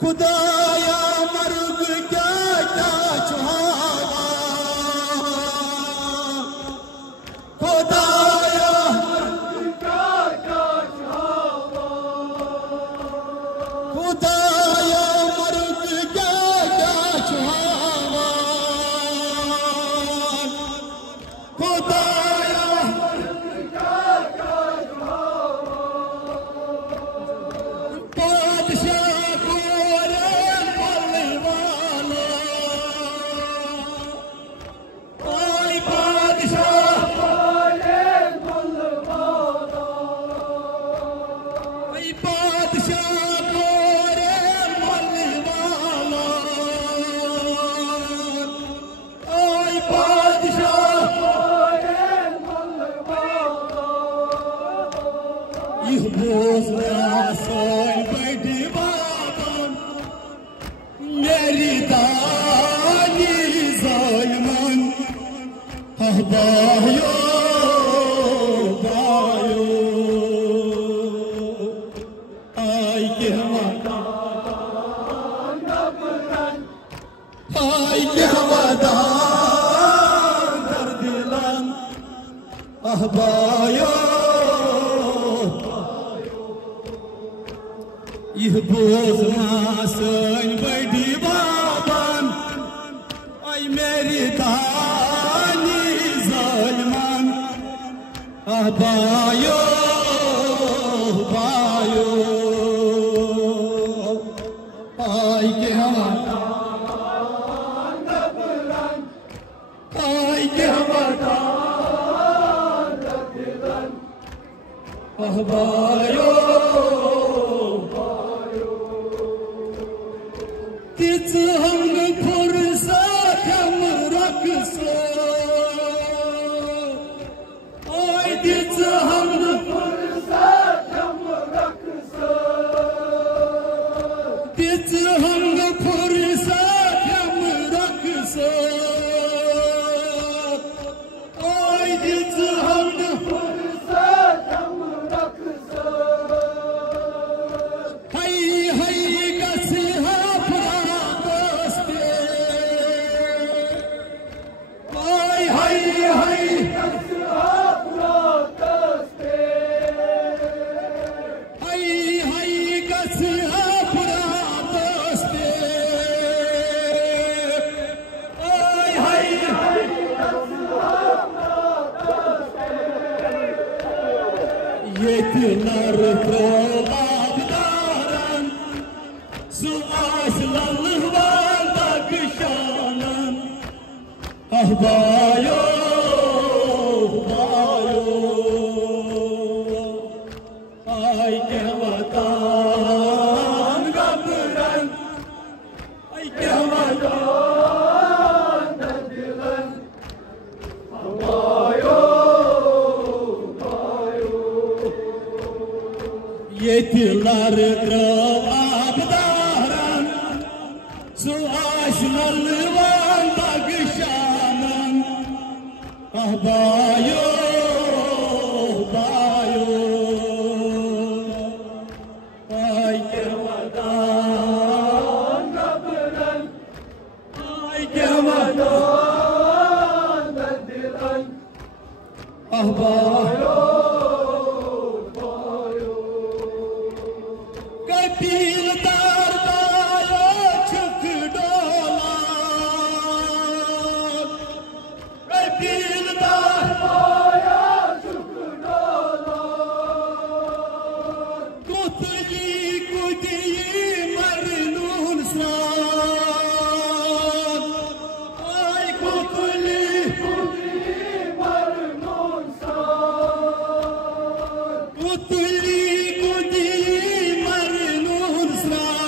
खुदाया मर्ग क्या क्या छुहावा, खुदाया मर्ग क्या क्या छुहावा, खुदाया मर्ग क्या क्या छुहावा, खुदाया मर्ग क्या क्या छुहावा, बादशाह मेरी दानी ज़ालिमन बायो बायो आई के हवादान आई के हवादान दर दिलन बायो यह बोझ मासन बड़ी बाबन आई मेरी दानी ज़ालिमन बायो बायो आई के हवादान आई के हवादान बायो तिच हम फुर्सत हम रखसो ओय तिच हम फुर्सत हम रखसो तिच हम फुर्सत हम रखसो ओय तिच हम फुर्सत हम रखसो हाय हाय कसी Yetiler provadan su aslanlı var da kışanın bayo bayo ay ke vatan gabren ay ke vatan dilen bayo yetiler provadan su aslanlı var da kışanın bayo bayo ay ke vatan gabren ay ke vatan dilen bayo kapildar bayo çık dolan kapildar bayo çık dolan kutli kudi marnun san ay kutli kudi marnun san kutli kudi marnun san